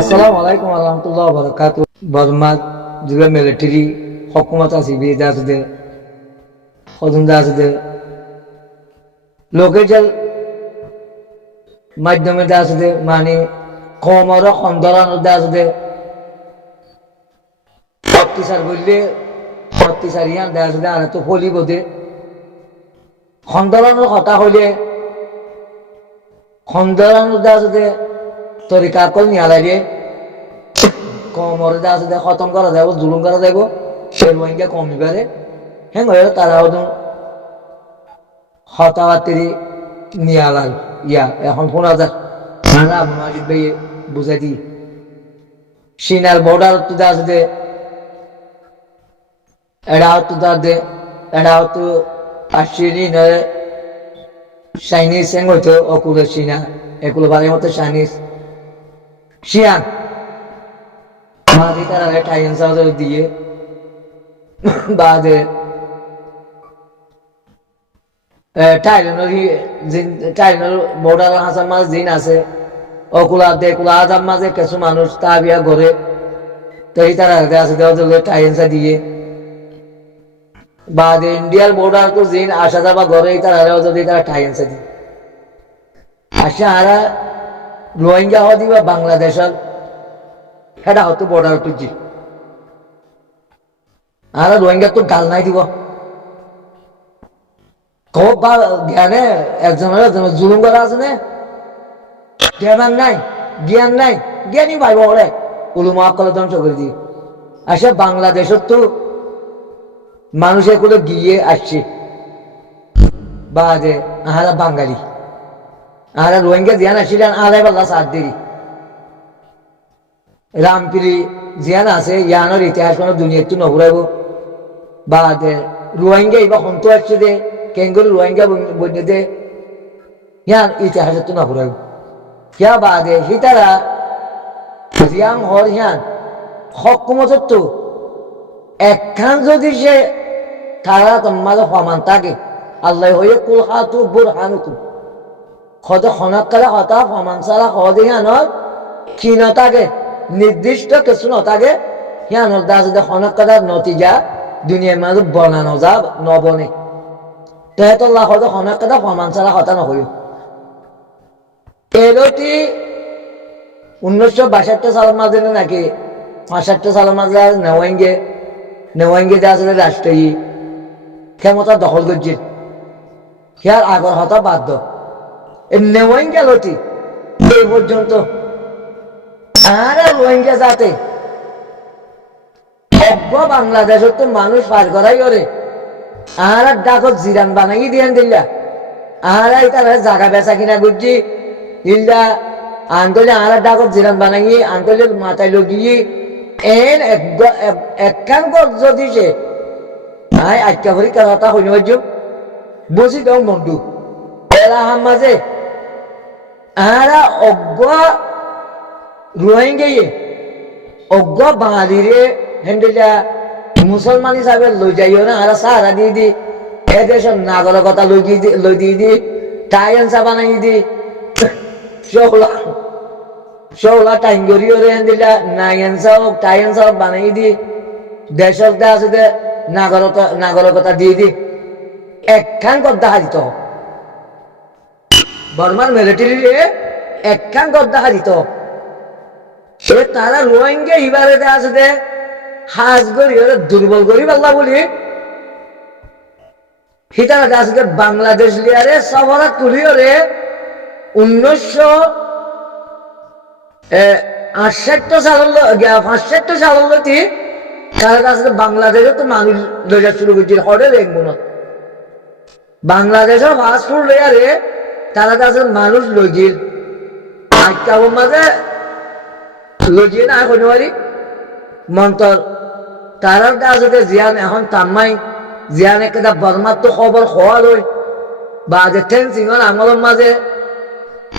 আসসালামু আলাইকুম রহমতুল্লাহ বরকাত। বর্মার যুগে মিলিটারি হকুমত আছে বিয়ে আছে সদন আছে লোকের মাধ্যমে আছে মানে কমর খন্দরানোর আছে অত্যাচার বললে অত্যাচার ইয়ান দেওয়া আছে আর তো ফলি বোধে খন্দরানোর কথা হইলে খন্দরানোর দেওয়া আছে তরিকা কল নিয়া লাগে কমরে দেওয়া আছে খতম করা যাব জুলুম করা যাব সে রোহিঙ্গা কমি পারে হ্যাঁ তারা হতাবাতিরি নিয়ে আলাল ইয়া এখন 15,000 আবু মাজিদ ভাই বুঝাই দি সিনার বর্ডার তো আছে এরা হতো তাদের এরা হতো আশিরি নয় চাইনিজ এং হইতো অকুলের চীনা এগুলো বারের মতো চাইনিজ শিয়ান মাদি তারা টাইন সাউজার দিয়ে বাদে টাইলের বর্ডার হাসার মাঝ দিন আছে অকুলা দেকুলা আজাম মাঝে কিছু মানুষ তা বিয়া ঘরে তো এই তারা আছে দেওয়া টাইনসা দিয়ে বাদে ইন্ডিয়ার বর্ডার তো দিন আসা যাবা ঘরে তারা যদি তারা টাইনসা দিয়ে আসে আরা রোহিঙ্গা হওয়া দিবা বাংলাদেশের সেটা হতো বর্ডার টুজি আর রোহিঙ্গা তো গাল নাই দিব খুব জ্ঞানে একজনের জুলুম করা আছে না জ্ঞান নাই জ্ঞান নাই জ্ঞানী ভাই বলে উলু মহাকলে ধ্বংস করে দিয়ে আসে বাংলাদেশের তো মানুষ এগুলো গিয়ে আসছে বাদে আহারা বাঙালি আহারা রোহিঙ্গা জিয়ান আসছিলেন আলাই পাল্লা সাত দেরি রামপিরি জিয়ান আছে ইয়ানোর ইতিহাস কোনো দুনিয়ার তো নঘুরাইব বাদে রোহিঙ্গা এবার হন্ত আসছে দে কেঙ্গুর রোহিঙ্গা বন্যে দে ইয়ান ইতিহাসের তো নঘুরাইব কিয়া বাদে হিতারা জিয়াং হর হিয়ান হকুমতর তো একখান যদি সে তারা তোমার সমান থাকে আল্লাহ হয়ে কুল হাতু বুর হানুকু খদ খনক কালে হতা সমান সারা হদ হিয়ানর ক্ষীণ থাকে নির্দিষ্ট কিছু নথাকে হিয়ানোর দা যদি খনক কালার নতিজা দুনিয়ার মানুষ বনানো যা নবনে তেহেতল্লাহ হয়তো খনক কালা সমান সারা হতা নহয় এরটি 1962 সালের মাঝে নাকি 65 সালের মাঝে নেওয়াঙ্গে যা আসলে রাষ্ট্রীয় ক্ষমতা দখল করছে হিয়ার আগর হতা বাধ্য নেওয়াঙ্গে লটি এই পর্যন্ত আর রোহিঙ্গা যাতে বাংলাদেশের তো মানুষ পার করাই করে আর ডাকত জিরান বানাই দিয়ান দিল্লা আর তারা জায়গা বেচা কিনা করছি ইল্লা আন্তলে আর ডাকত জিরান বানাই আন্তলে মাথায় লগিয়ে এন একখান যদি সে আটকা ভরি কথা হইন বুঝি দেও মন্ডু এলা মাঝে আর অজ্ঞ রোহিঙ্গা অজ্ঞ বাঙালিরে হেন্ডেলা মুসলমান হিসাবে লই যাইও না আর সাহারা দিয়ে দি এদেশের নাগরিকতা লই দিয়ে দি টাইনসা বানাই দি শৌলা টাইম করিও রে হেন্ডেলা নাইনসা হোক টাইনসা হোক বানাই দি দেশের দে আছে দে নাগরিকতা দিয়ে দি একখান গদ্দা হাজিত বর্মার মিলিটারি একখান গদ্দা হাজিত সে তারা রোহিঙ্গা ইবারে আছে দে হাজ করি ওরা দুর্বল করি পাল্লা বলি হিতারা আছে দে বাংলাদেশ লিয়ারে সবরা তুলি ওরে 1968 সালের তারা আছে বাংলাদেশে তো মানুষ লইয়া শুরু করছে হরের এক মনত বাংলাদেশের ফাস্ট ফুড লিয়ারে তারা আছে মানুষ লইছিল আজকাল মাঝে লজিয়ে না এখন পারি মন্তর তারার কাছে জিয়ান এখন তাম্মাই জিয়ান একটা বর্মার তো খবর হওয়া লই বা যে ঠেনসিংর আঙুলের মাঝে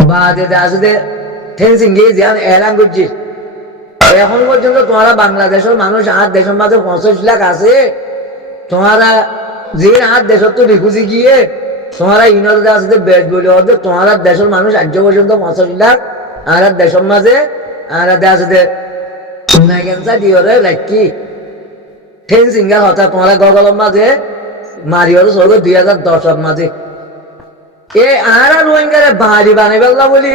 বা যে আসলে ঠেনসিং গিয়ে জিয়ান এলান করছি এখন পর্যন্ত তোমারা বাংলাদেশের মানুষ আর দেশের মাঝে 25 লাখ আছে তোমারা যে আর দেশের তো রিফিউজি গিয়ে তোমারা ইউনাইটেড আসলে বেশ বলে তোমারা দেশের মানুষ আজ পর্যন্ত 25 লাখ আর দেশের মাঝে আর আছে দে নাইগেনসা দিওরে লাইকি টেন সিঙ্গার হতা তোমার গগলের মাঝে মারিওর সর্গ 2010 মাঝে এ আর রোহিঙ্গারে বাড়ি বানাই ফেললা বলি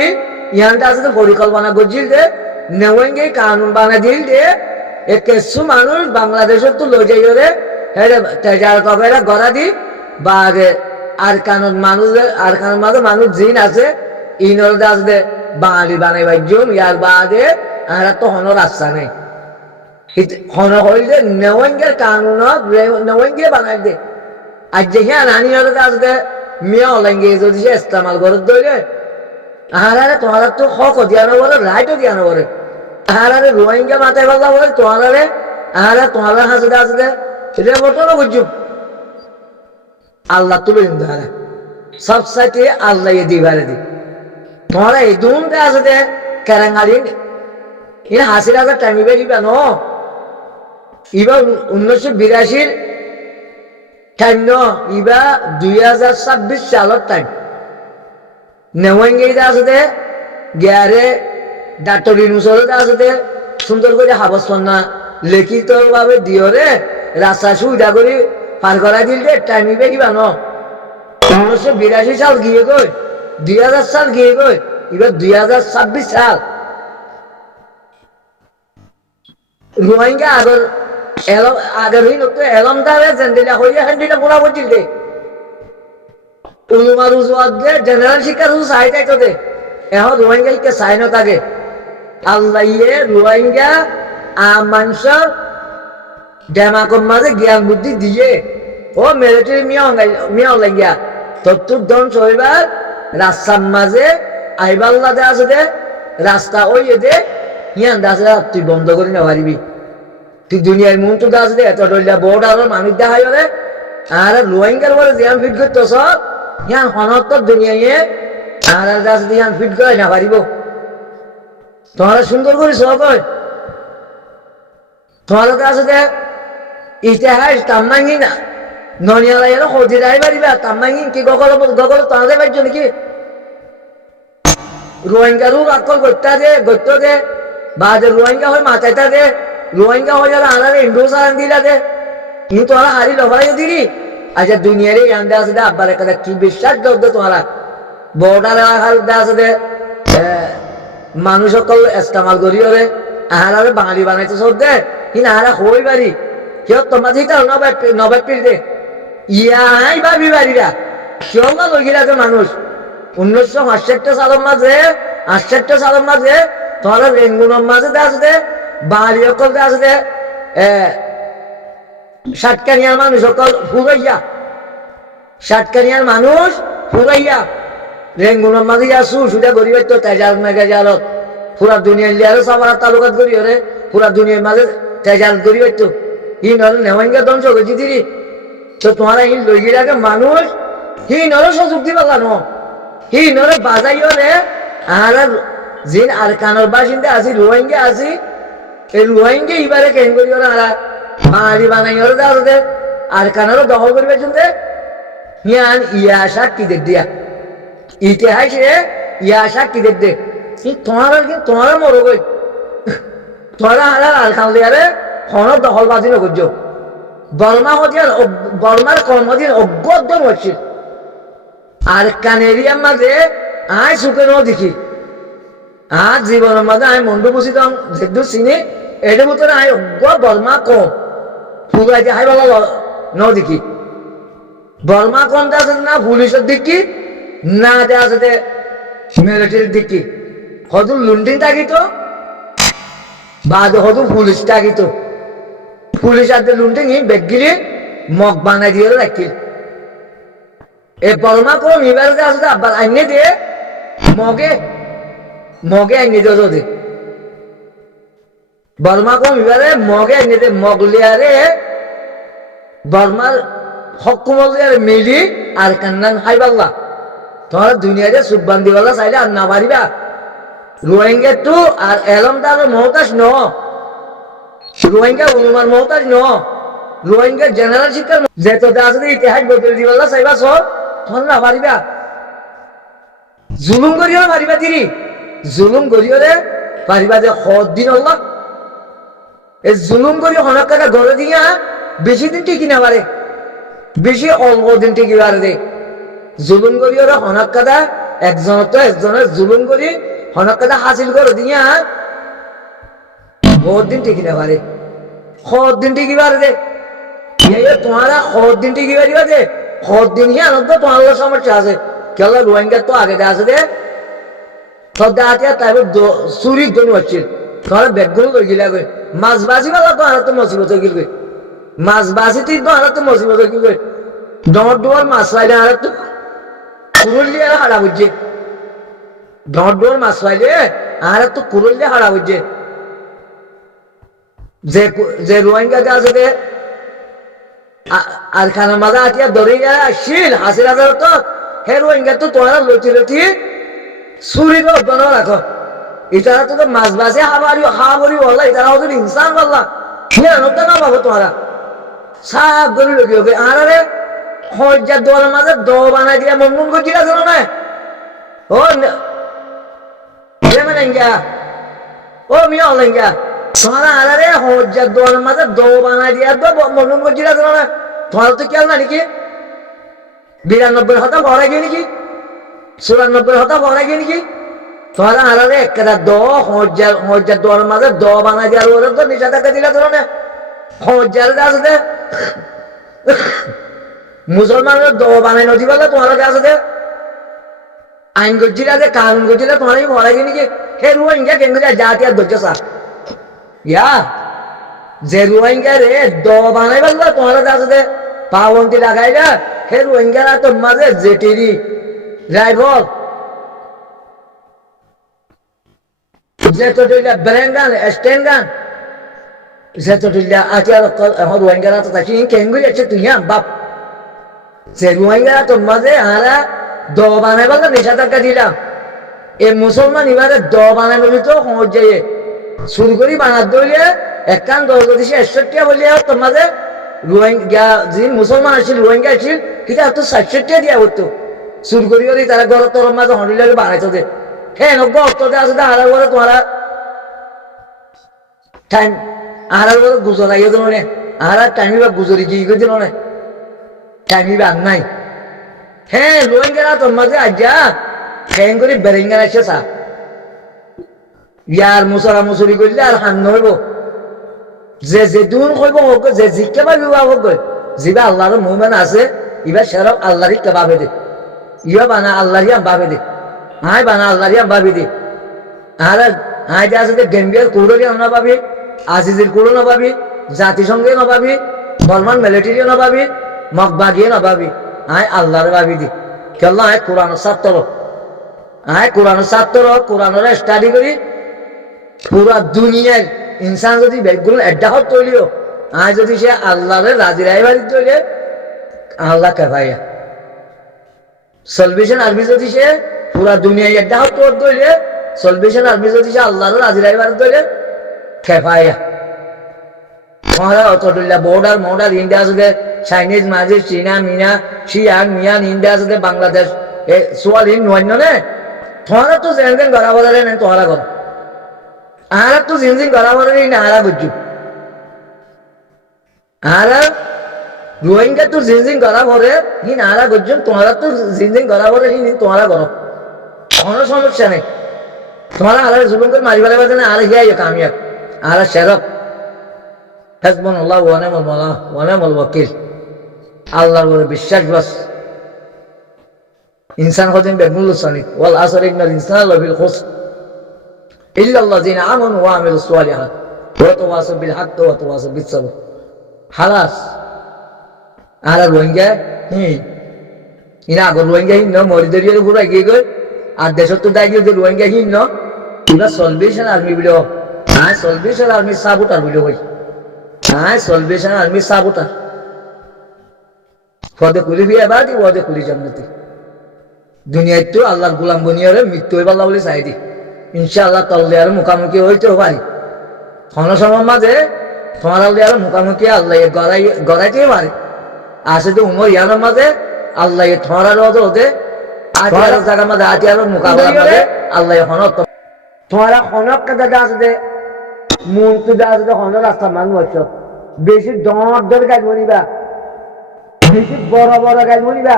ইয়ানটা আছে পরিকল্পনা করছিল যে নেওয়েঙ্গে কানুন বানাই দিল যে এ কিছু মানুষ বাংলাদেশের তো লই যাই রে তেজার কবেরা গড়া দি বা আর কানুন মানুষ জিন আছে ইনর দাস দে বাঙালি বানাইবার জন্য ইয়ার বাদে আর তো হনো রাস্তা নেই হনো হইলে নেওয়েঙ্গের কানুন নেওয়েঙ্গে বানাই দে আর যে হ্যাঁ রানী হলে দাস দে মিয়া অলাইঙ্গে যদি সে ইস্তেমাল করে দইলে আহারে তোমার তো হক দিয়ানো বলে রাইটও দিয়ানো বলে আহারে রোহিঙ্গা মাথায় বললা বলে তোমারে আহারে তোমার হাসে আসে এটা বটনো বুঝছো আল্লাহ তুলে দিন তাহারা সব সাইতে আল্লাহ দিবারে দি তোমারা এই দুমটা আছে দে কেরাঙ্গালি এর হাসির হাজার টাইম দিবা ন এবার 1982 টাইম ন এবার 2026 সালের টাইম নেওয়েঙ্গে আছে দে গিয়ারে ডাক্তার ইনুসরে আছে দে সুন্দর করে হাবসন্না লিখিত ভাবে দিও রে রাস্তা সুবিধা করে পার করা দিল যে টাইম দিবা ন 1982 সাল গিয়ে গই 2000 সাল গিয়ে গই এবার 2026 সাল রোহিঙ্গা আগের এলমদারে জেন্দিলা হইয়া হ্যান্ডিটা পুরা বলছিল দে উলুমার উজুয়াত দে জেনারেল শিক্ষার উজু সাহিত্য তো দে এখন রোহিঙ্গাকে সাইন থাকে আল্লাহ ইয়ে রোহিঙ্গা মানুষের ডেমাকর মাঝে জ্ঞান বুদ্ধি দিয়ে ও মিলিটারি মিয়া লাগিয়া তত্তুর ধ্বংস হইবার রাস্তার মাঝে আইবাল্লা দে আছে দে রাস্তা ওই দে ইয়ান দাসে তুই বন্ধ করে না পারিবি তুই দুনিয়ার মন তো দাস দে এত ডলিয়া বোর্ড আর মানুষ দেখাই রে আর রোহিঙ্গার বলে জ্ঞান ফিট করতো সব ইয়ান হনত্তর দুনিয়ায় আর দাস ইয়ান ফিট করে না পারিব তোমার সুন্দর করে সব হয় তোমার কাছে দে ইতিহাস তাম্মাঙ্গি না ননিয়ালা এর হদি রাই পারিবা তাম্মাঙ্গি কি গগল তোমাদের পারছো নাকি রোহিঙ্গারও আকল গত্য দে বা যে রোহিঙ্গা হয় মাথাইটা দে রোহিঙ্গা হয়ে যারা আনারে ইন্ডোসান দিলা দে কিন্তু তোরা হারি লভাইও দিলি আচ্ছা দুনিয়ারে আন্দে আছে দে আব্বার একটা কি বিশ্বাস দৌদ তোমরা বর্ডার হাল দে আছে দে মানুষ সকল ইস্তেমাল করিও রে আহারে বাঙালি বানাইতে সব দে কিন্তু আহারা হই বাড়ি কেউ তোমার দিতে নবাব পিল দে ইয়াই ভাবি বাড়িরা কেউ না লগিরা যে মানুষ 1968 সালের মাঝে তোমরা রেঙ্গুনের মাঝে দে আছে দে বাঙালি সকল দে আছে দে ষাটকানিয়ার মানুষ সকল ষাটকানিয়ার মানুষ ফুরাইয়া রেঙ্গুনের মাঝে আসু সুদা গরিবের তো তেজাল মেঘাজালত পুরা দুনিয়ার লিয়ারে সামার তালুকাত করি রে পুরা দুনিয়ার মাঝে তেজাল গরিবের তো হি নর নেওয়াঙ্গা ধ্বংস করছি দিদি তো তোমার এই লইগিরাকে মানুষ হি নর সুযোগ দিবা কেন হি নরে বাজাইও রে আর জিন আর কানোর বাসিন্দা আছি রোহিঙ্গা আছি এই রোহিঙ্গা এবারে কেন করি ওরা বাঙালি বানাই ওরা দে আর কানোরও দখল করবে শুনতে ইয়ান ইয়া সাক্ষীদের দিয়া ইতিহাসে ইয়া সাক্ষীদের দে তোমার মরো গই তোরা হারার আর খান লিয়ারে হনর দখলবাজি নগর্য বর্মার কর্মদিন অজ্ঞ হচ্ছিল আর কানেরিয়ার মাঝে আয় সুখে ন দেখি আর জীবনের মাঝে আমি মন্ডু বুঝি যেহেতু চিনি এটার ভিতরে আয় অজ্ঞ বর্মা কম ফুগাইতে হাই বলা ন দেখি বর্মা কম আছে না পুলিশের দিকি না দেওয়া আছে মিলিটারির দিকি হয়তো লুন্ডিং থাকিত বা হয়তো পুলিশ থাকিত পুলিশ আর লুন্ডিং বেগিরি মগ বানাই দিয়ে রাখিল এ বর্মা কম এবার আছে আবার আইনে দিয়ে মগে আইনে দিয়ে যদি বর্মা কম এবারে মগে আইনে দিয়ে মগ লিয়ারে বর্মার হকুমল মিলি আর কান্নান হাইবাল্লা তোমার দুনিয়াতে সুবান দিবাল্লা চাইলে আর না পারিবা রোহিঙ্গা তো আর এলমদার মহতাজ ন রোহিঙ্গা অনুমান মহতাজ ন রোহিঙ্গা জেনারেল শিক্ষার যেত আছে ইতিহাস বদলে দিবাল্লা চাইবা সব তোমার না পারিবা জুলুম করিও পারিবা তিরি জুলুম করিও রে পারিবা যে দিন আল্লাহ এই জুলুম করি অনেক টাকা ঘরে দিয়া বেশি দিন টিকি না পারে, বেশি অল্প দিন টিকি পারে দে। জুলুম করি ওরা অনেক টাকা একজনের জুলুম করি অনেক টাকা হাসিল করে দিয়া বহুত দিন টিকি না পারে, দিন টিকি পারে দে। তোমারা দিন টিকি পারিবা দে, দিন হি আনন্দ তোমার সমস্যা আছে। কেন রোহিঙ্গা তো আগে আছে দে তারপর চুরি গনু হচ্ছিল তোমার ব্যাগগুলো করে গিলা গই মাছ বাজি বেলা তো আর তো মসিবত হয়ে গেল, মাছ বাজি তুই তো আর তো মসিবত হয়ে গেল। ডর মাছ পাইলে আর তো কুরুল্লি আর হারা বুঝছে, ডর মাছ পাইলে আর তো কুরুল্লি হারা বুঝছে। যে রোহিঙ্গা আছে দে আর খানা মাজা আটিয়া ধরে আসছিল হাসির হাজার তো হে রোহিঙ্গা তো তোমার লটি চুরি গণ রাখো। ইতারা তো মাছ বাজে হাবারি বললা, ইতারা হতো ইনসান বললা হিয়ানটা না পাবো তোমারা সাপ গরি লগি হবে। আর রে হজ্জার দোয়ার মাঝে দ বানাই দিয়া মনমুন করছিল জানো না ও মেলেঙ্গা ও মিয়া হলেঙ্গা তোমারা আর রে হজ্জার দোয়ার মাঝে দ বানাই দিয়া তো মনমুন করছিল জানো না। তোমার তো খেয়াল না নাকি 92 হতা ভরা গিয়ে নাকি 94 হতা ভরা গিয়ে নাকি তোমারা আলাদা একটা হজ্জার দোয়ার মাঝে দ বানাই দেওয়ার ওরা তো নিষেধাজ্ঞা দিলা ধরো না। হজ্জার আছে মুসলমানের দ বানাই নদী বলে তোমার আছে আইন করছিল যে কানুন করছিল তোমার ভরা গিয়ে নাকি হে রোহিঙ্গা কেন জাতি আর ধৈর্য সা ইয়া যে রোহিঙ্গা রে দ বানাই বললো তোমার আছে পাবন্তি লাগাইলা হে রোহিঙ্গারা তোর মাঝে জেটিরি driver Zetodilla Berengan, Estengan, Zetodilla Atia Ruangara to Tachi, Kengu, Chetuyan, Bab. Said Ruangara to Maze, Ara, Dobaneva, Nishata Kadila. A Musulman, he was a Dobanavito, Hoje, Surguri Banadolia, a candle of the Shatia, to Maze, Ruanga, the Musulman, Ruanga, he had to such a teddy out to Surguri, Taragoro, Maza, Honda Banato. হ্যাঁ গত আছে আড়ার বলে তোমার time আড়ার বলে গুজর আইয়ে দিল না আর time বা গুজরি কি করে দিল না টাইম বা নাই। হ্যাঁ রোহিঙ্গারা তোর মাঝে আজ্ঞা ফ্যান করে বেরেঙ্গার আসছে সা ইয়ার মুসরা মুসুরি করলে আর হান হইব যে দূর হইব হোক যে জিজ্ঞা পাবি হোক যিবা আল্লাহর মুহমান আছে ইবা সেরাও আল্লাহরই কেবাবে দে ইয়া বানা আল্লাহরই বাবে দে আয় বানা আল্লাহরিয়া ভাবি দি আর আয় যা আছে গেম্বিয়ার কুড়োরিয়া না পাবি আজিজের কুড়ো না পাবি জাতিসংঘে না পাবি বর্মান মিলিটারিও না পাবি মগবাগিয়ে না পাবি আয় আল্লাহর ভাবি দি কেল্লা আয় কোরআন ছাত্র কোরআনের স্টাডি করি পুরা দুনিয়ার ইনসান যদি ব্যাগগুলো এড্ডা হত তৈরিও আয় যদি সে আল্লাহরে রাজিরাই বাড়ি তৈরি আল্লাহ কেফাইয়া সলভেশন আর্মি যদি সে পুরা দুনিয়া একটা হাত তোর দইলে সলভেশন আর্মি যদি আল্লাহর রাজিরাই বার দইলে খেফাইয়া মহারা অতডুল্লা বর্ডার ইন্ডিয়া আছে চাইনিজ মাঝে চীনা মিনা শিয়াং মিয়ান ইন্ডিয়া আছে বাংলাদেশ এ সোয়ালিন নয় নে তোমারা তো জেনজেন গড়া বলে নেই তোহারা কর আর তো জিনজিন গড়া বলে নেই না আরা বুঝু আর রোহিঙ্গা তো জিনজিন গড়া ভরে হি নারা গজ্জন তোমারা তো জিনজিন গড়া ভরে হি তোমারা করো কোনো সমস্যা নেই তোমারা আলাদা জুলুম করে মারি ফেলে বাজে আর গিয়ে কামিয়াব আর শেরফ হাসবুনাল্লাহ ওয়া নি'মাল মাওলা ওয়া নি'মাল ওয়াকিল আল্লাহর উপরে বিশ্বাস বাস ইনসান হতেন বেগুল সানি ওয়াল আসর ইন্নাল ইনসানা লাফিল খুসর ইল্লা আল্লাযিনা আমানু ওয়া আমিলুস সালিহাত ওয়া তাওয়াসাউ বিল হাক্কি ওয়া তাওয়াসাউ বিস সাবর খালাস আর রোহিঙ্গা ইনা আগর রোহিঙ্গা হিন মরিদরিয়ার উপরে গিয়ে গই আর দেশত তো দায় যে রোহিঙ্গা হিন এবার সলভেশন আর্মি বিলো হ্যাঁ সলভেশন আর্মি সাবুটার বিলো কই হ্যাঁ সলভেশন আর্মি সাবুটার ফদে কুলি বিয়ে বাদি ওদে কুলি জান্নাতি দুনিয়ায় তো আল্লাহর গোলাম বনিয়ারে মৃত্যু হইবার বলে চাই দি ইনশাআল্লাহ তল্লে আর মুখামুখি হইতেও পারি কোনো সময় মাঝে তোমার আর মুখামুখি আল্লাহ গড়াইতে পারে আসে তো উমর ইয়ানোর মাঝে আল্লাহ থরার ওদে আর জায়গার মাঝে আটি আর মুখামুখি আল্লাহ হন তোমারা হনক কাজা আছে যে মন তো আছে যে হনক রাস্তা মান বলছ বেশি দর গাছ বনিবা বেশি বড় বড় গাছ বনিবা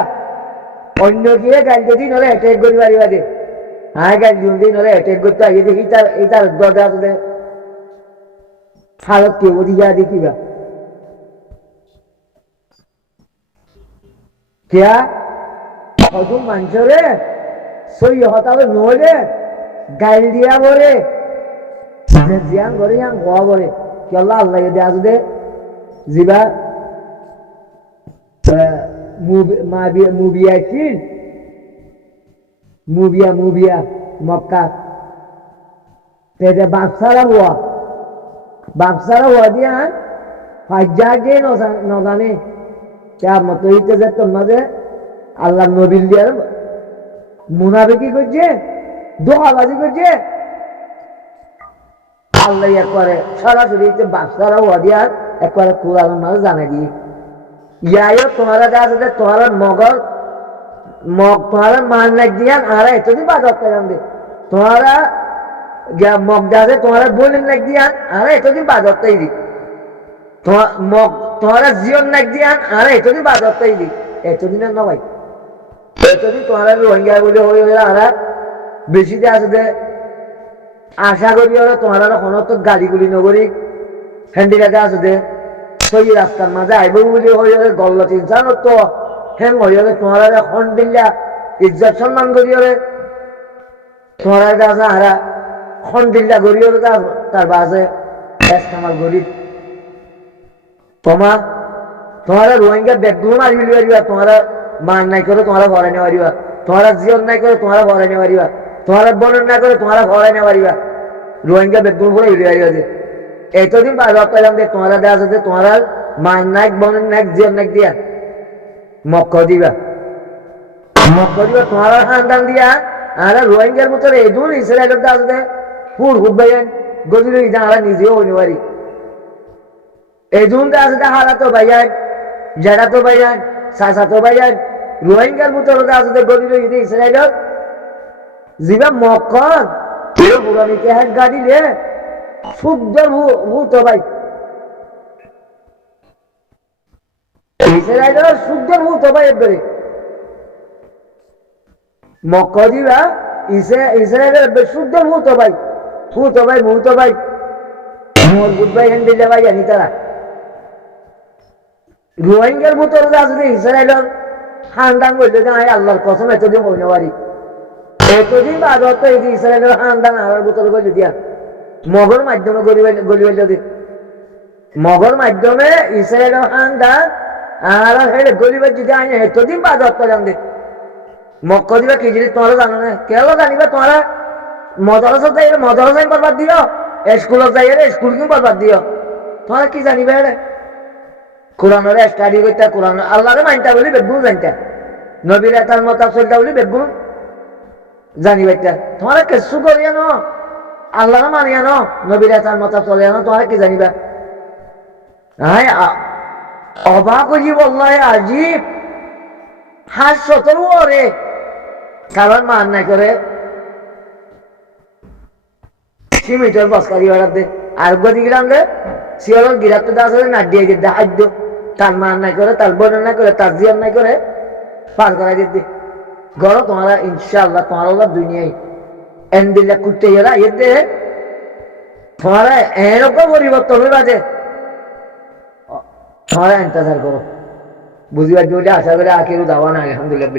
অন্য গিয়ে গাছ যদি নলে অ্যাটেক করি পারিবা যে হ্যাঁ গাছ যদি নলে অ্যাটেক করতে আগে দেখি তার দরজা আছে হালত কেউ দিকে দেখিবা क्या হজম মানুষরে সই হতাবে নহলে গাইল দিয়া বলে জিয়ান করে ইয়ান গোয়া বলে কি আল্লাহ আল্লাহ দেয়া যদি জিবা মুবিয়া ছিল মুবিয়া মক্কা তেতে বাপসারা হওয়া দিয়া ফাজ্জাকে নজানে মতো হইতেছে তোর মাঝে আল্লাহ নবীর দিয়ে মুনাফিকি করছে দোহাবাজি করছে আল্লাহ একবারে সরাসরি বাচ্চারা হওয়া দিয়ে একবারে কোরআন মাঝে জানাই দিয়ে ইয়াইও তোমারা যা আছে তোমার তোমার মান নাক দিয়া আর এতদিন বাজার জানবে তোমারা মগ যা আছে তোমার বলেন নাক দিয়া আর এতদিন বাজারটাই দি তোমারা জীবন নাক দিয়া আর এতদিন বাজারটাই দি এতদিন আর না ভাই এতদিন তোমারা রোহিঙ্গা বলে হয়ে আর বেশি যে আছে যে আশা করি হলে তোমার তো গাড়িগুলি নগরী হ্যান্ডিকাতে আছে যে সেই রাস্তার মাঝে আইব বলে হয়ে গেলে গল্ল তিনসান তো হ্যাঁ হয়ে গেলে তোমার এখন দিল্লা ইজ্জত সম্মান করি হলে তোমার কাছে হারা খন দিল্লা করি হলে তার বাসে আমার গরিব তোমার রোহিঙ্গা ব্যাগগুলো মারি মিলি পারিবা তোমার মান নাই করে তোমার ঘরে নিয়ে পারিবা তোমার জীবন নাই করে তোমার ঘরে নিয়ে পারিবা তোমার বনন না করে তোমার ঘরে নিয়ে পারিবা রোহিঙ্গা বেগুন করে উড়ে পারিবা যে এতদিন বাজার পেলাম যে তোমার দেওয়া আছে তোমার মান নাক বনন নাক জীবন নাক দিয়া মক্ক দিবা তোমার খানদান দিয়া আর রোহিঙ্গার মতো এদুন ইসরায়েলের দেওয়া আছে ফুল হুব ভাইয়ান গদির আমরা নিজেও হইতে পারি এজুন দেওয়া আছে হারা তো ভাইয়ান জেডা তো ভাইয়ান সাসা তো ভাইয়ান রোহিঙ্গার মতো আছে গদির ইসরায়েলের জিবা মক্কন পুরানিকে এক গাড়ি রে শুদ্ধ ভূত ভাই ইসরায়েলের শুদ্ধ ভূত ভাই এবারে মক্ক দিবা ইসরায়েলের শুদ্ধ ভূত ভাই মুহূর্ত ভাই মোর বুধ ভাই হেন দিলে ভাই জানি তারা রোহিঙ্গার মতো আছে ইসরায়েলের খানদান বলতে আল্লাহর কসম এতদিন হইতে পারি এতদিন বাদ এই যে ইসরায়েলের খানদান আমার বোতল করে দিয়া মগর মাধ্যমে মগর মাধ্যমে ইসরায়েলের খানদান আর হেড়ে গরিবের যদি আইনে এতদিন বাদ জানবে মক্ক দিবা কি জিনিস তোমরা জানো না কেন জানিবা তোমরা মদরসা যাই মদরসাই বরবাদ দিও স্কুলত যাই স্কুল কিউ বরবাদ দিও তোমরা কি জানিবা রে কোরআনের স্টাডি করতে কোরআন আল্লাহরে মানতা বলি বেগুন জানতা নবীর তার মত চলতা বলি বেগুন জানিবাইটা তোমার কিছু করিয়া ন আল্লাহ মানিয়া ন নবীর তার মত চলে ন তোমার কি জানিবা অবাক হইব আল্লাহ আজিব হাস্যতরু ওরে কারণ মান না করে সিমিটার বসকারি বাড়াত দে আর গদি গিরাম দে শিয়ালের গিরাত তো দাস না দিয়ে গিয়ে খাদ্য তার মান না করে তার বর্ণনা না করে তার জিয়ান না করে পার করা দিতে গড় তোমারা ইনশাআল্লাহ তোমার দুনিয়ায় এন্দিল্লা কুটতে গেলা এতে তোমারা এরকম পরিবর্তন হয়ে বাজে তোমরা ইন্তজার করো বুঝিবার জন্য আশা করে আখিরু দাওয়ানা আলহামদুলিল্লাহ।